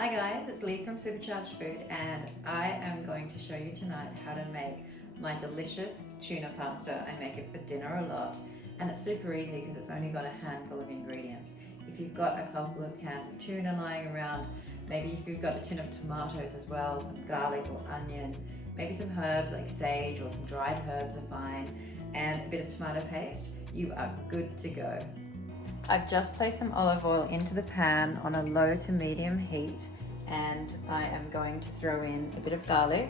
Hi guys, it's Lee from Supercharged Food, and I am going to show you tonight how to make my delicious tuna pasta. I make it for dinner a lot, and it's super easy because it's only got a handful of ingredients. If you've got a couple of cans of tuna lying around, maybe if you've got a tin of tomatoes as well, some garlic or onion, maybe some herbs like sage or some dried herbs are fine, and a bit of tomato paste, you are good to go. I've just placed some olive oil into the pan on a low to medium heat, and I am going to throw in a bit of garlic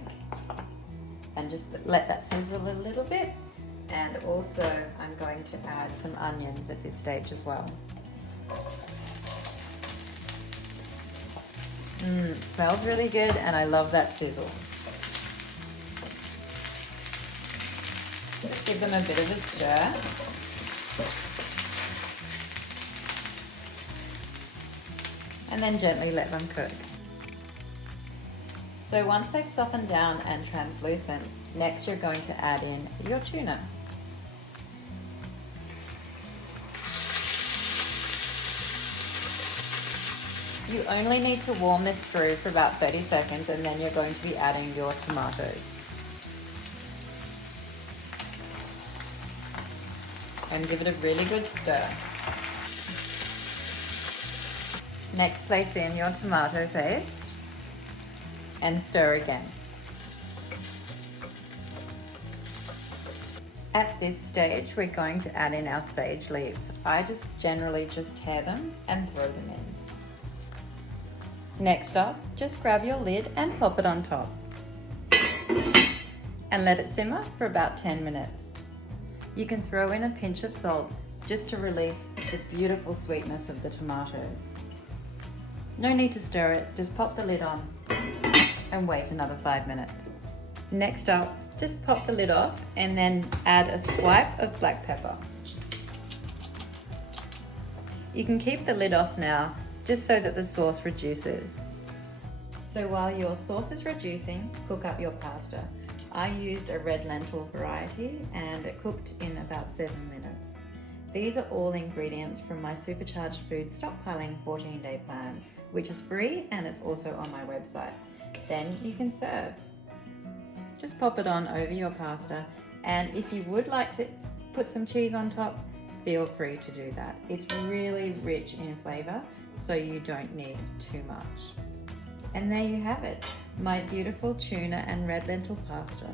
and just let that sizzle a little bit. And also I'm going to add some onions at this stage as well. It smells really good and I love that sizzle. Just give them a bit of a stir. And then gently let them cook. So once they've softened down and translucent, next you're going to add in your tuna. You only need to warm this through for about 30 seconds and then you're going to be adding your tomatoes. And give it a really good stir. Next, place in your tomato paste and stir again. At this stage, we're going to add in our sage leaves. I generally just tear them and throw them in. Next up, just grab your lid and pop it on top. And let it simmer for about 10 minutes. You can throw in a pinch of salt just to release the beautiful sweetness of the tomatoes. No need to stir it, just pop the lid on and wait another 5 minutes. Next up, just pop the lid off and then add a swipe of black pepper. You can keep the lid off now, just so that the sauce reduces. So while your sauce is reducing, cook up your pasta. I used a red lentil variety and it cooked in about 7 minutes. These are all ingredients from my Supercharged Food Stockpiling 14-day plan, which is free and it's also on my website. Then you can serve. Just pop it on over your pasta, and if you would like to put some cheese on top, feel free to do that. It's really rich in flavor, so you don't need too much. And there you have it, my beautiful tuna and red lentil pasta.